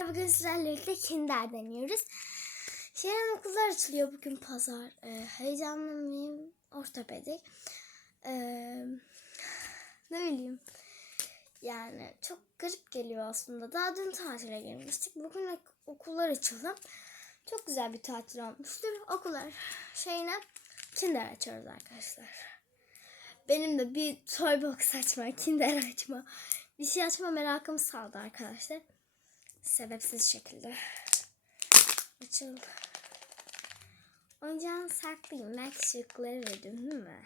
Bugün sizlerle birlikte Kinder deniyoruz. Şehrin okullar açılıyor bugün pazar. Ee, heyecanlı mıyım? Ortopedik. Ee, ne bileyim. Yani çok garip geliyor aslında. Daha dün tatile girmiştik. Bugün ok- okullar açıldı. Çok güzel bir tatil olmuştur. Okullar şeyine Kinder açıyoruz arkadaşlar. Benim de bir toy box açma, Kinder açma, bir şey açma merakım saldı arkadaşlar sebepsiz şekilde açıldı. Oyuncağını saklayayım. Belki çocuklara veririm değil mi?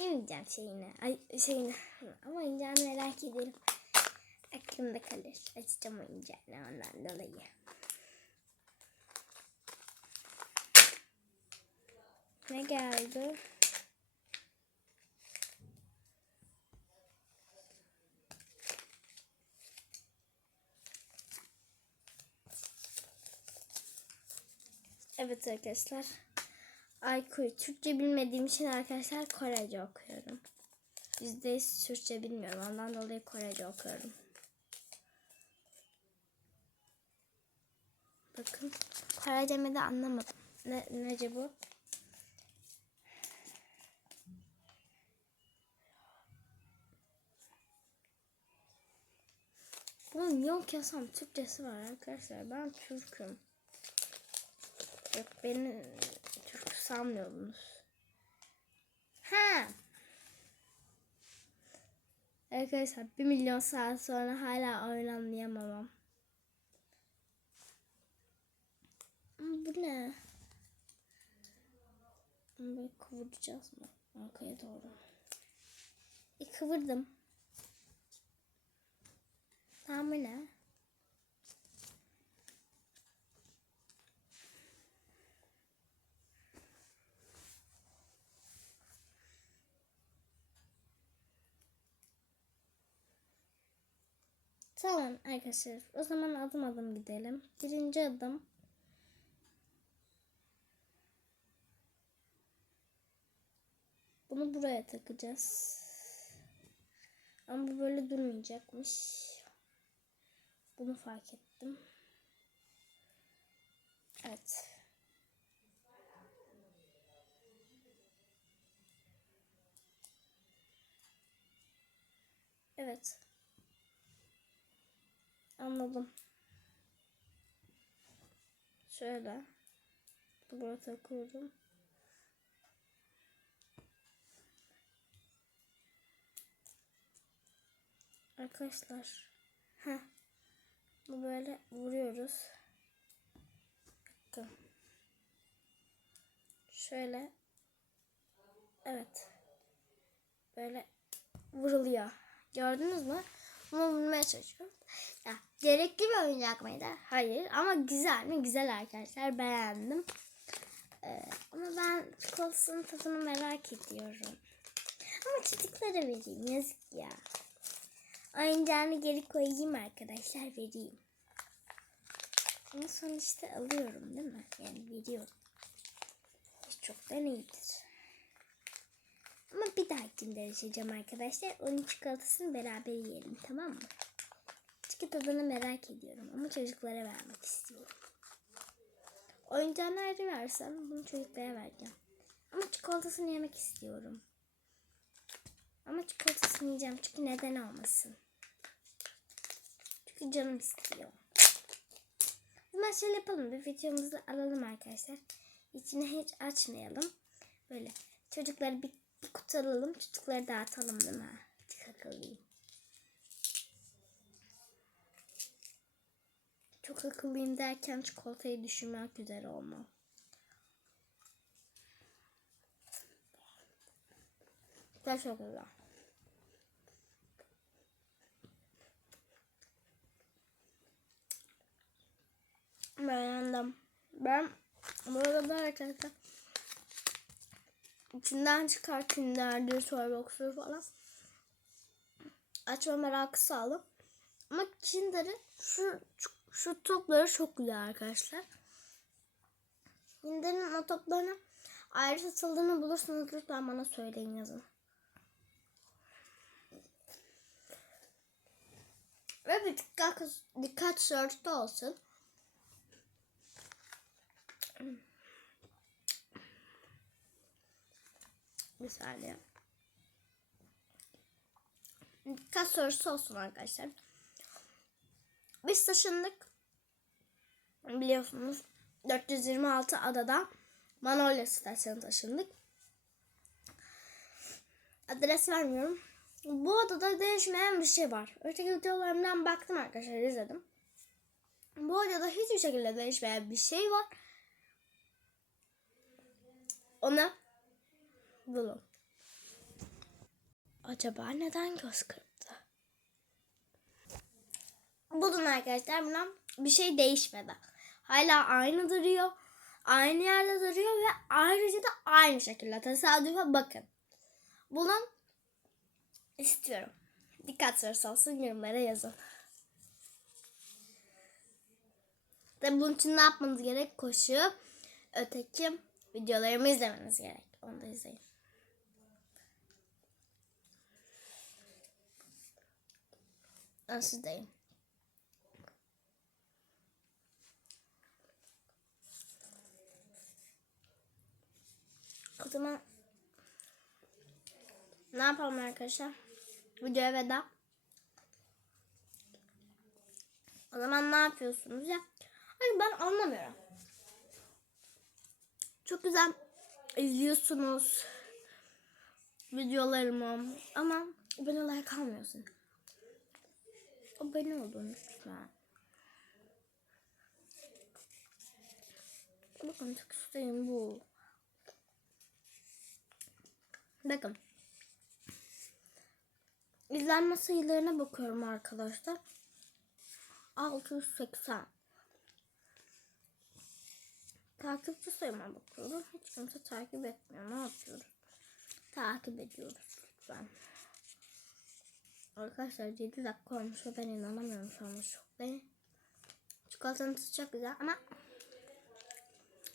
Yemeyeceğim şeyini. Ay şeyini. Ama oyuncağını merak ederim. Aklımda kalır. Açacağım oyuncağını ondan dolayı. Ne geldi? Evet arkadaşlar. Aykuy. Türkçe bilmediğim için arkadaşlar Korece okuyorum. %100 Türkçe bilmiyorum. Ondan dolayı Korece okuyorum. Bakın. Korecemi de anlamadım. Ne, nece bu? Bunun niye okuyasam Türkçesi var arkadaşlar. Ben Türk'üm. Yok beni Türk sanmıyordunuz. Ha. Arkadaşlar bir milyon saat sonra hala oyun anlayamamam. Ama bu ne? Bunu kıvıracağız mı? Arkaya doğru. E kıvırdım. Tamam bu ne? Tamam arkadaşlar. O zaman adım adım gidelim. Birinci adım. Bunu buraya takacağız. Ama bu böyle durmayacakmış. Bunu fark ettim. Evet. Evet. Anladım. Şöyle. Buraya takıyorum. Arkadaşlar. Heh. Bu böyle vuruyoruz. Bakın. Şöyle. Evet. Böyle vuruluyor. Gördünüz mü? Bunu vurmaya çalışıyorum. Ya, gerekli bir oyuncak mıydı? Hayır. Ama güzel mi? Güzel arkadaşlar. Beğendim. Ee, ama ben çikolatasının tadını merak ediyorum. Ama çocuklara vereyim. Yazık ya. Oyuncağını geri koyayım arkadaşlar. Vereyim. Ama sonuçta alıyorum değil mi? Yani veriyorum. Hiç çoktan iyidir. Ama bir dahakinde açacağım arkadaşlar. Onun çikolatasını beraber yiyelim tamam mı? Çünkü tadını merak ediyorum ama çocuklara vermek istiyorum. Oyuncağını versem bunu çocuklara vereceğim. Ama çikolatasını yemek istiyorum. Ama çikolatasını yiyeceğim çünkü neden olmasın? Çünkü canım istiyor. O zaman şöyle yapalım bir videomuzu alalım arkadaşlar. İçini hiç açmayalım. Böyle çocukları bir, bir kutu alalım. Çocukları dağıtalım değil mi? Çok akıllıyım. Çok akıllıyım derken çikolatayı düşünmek üzere olmam. Güzel. Beğendim. Ben bu arada arkadaşlar içinden çıkar Kinder'dir, Toybox'dur falan. Açma merakı sağlam. Ama Kinder'ı şu, şu topları çok güzel arkadaşlar. Kinder'in o toplarını ayrı satıldığını bulursanız lütfen bana söyleyin yazın. Ve bir dikkat, dikkat sörtü olsun. Bir saniye. Dikkat sorusu olsun arkadaşlar. Biz taşındık. Biliyorsunuz 426 adada Manolya sitasyonu taşındık. Adres vermiyorum. Bu adada değişmeyen bir şey var. Öteki videolarımdan baktım arkadaşlar izledim. Bu adada hiçbir şekilde değişmeyen bir şey var. Ona bulun. Acaba neden göz kırptı? Bulun arkadaşlar buna bir şey değişmedi. Hala aynı duruyor. Aynı yerde duruyor ve ayrıca da aynı şekilde tesadüfe bakın. Bulun istiyorum. Dikkat sorusu olsun yorumlara yazın. Tabi bunun için ne yapmanız gerek? Koşup öteki videolarımı izlemeniz gerek. Onu da izleyin. Nasıl diyeyim? O zaman ne yapalım arkadaşlar? Videoya veda. O zaman ne yapıyorsunuz ya? Hayır ben anlamıyorum. Çok güzel izliyorsunuz videolarımı ama abone like almıyorsun. Abone olun lütfen. Bakın çok isteğim bu. Bakın. İzlenme sayılarına bakıyorum arkadaşlar. 680. Takipçi sayıma bakıyorum. Hiç kimse takip etmiyor. Ne yapıyoruz? Takip ediyoruz lütfen. Arkadaşlar 7 dakika olmuş ben inanamıyorum şu anda şoktayım. Çikolatanın tadı çok güzel ama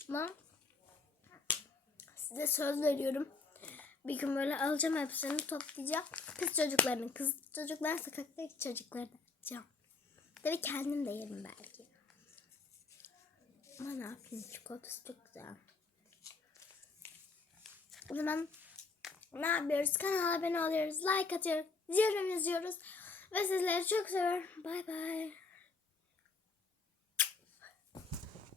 ama size söz veriyorum. Bir gün böyle alacağım hepsini toplayacağım. Kız çocuklarını, kız çocuklar sokaktaki çocuklarını alacağım. Tabii kendim de yerim belki. Ama ne yapayım çikolatası çok güzel. O zaman ne yapıyoruz? Kanala abone oluyoruz, like atıyoruz, yorum yazıyoruz. Ve sizleri çok seviyorum. Bay bay.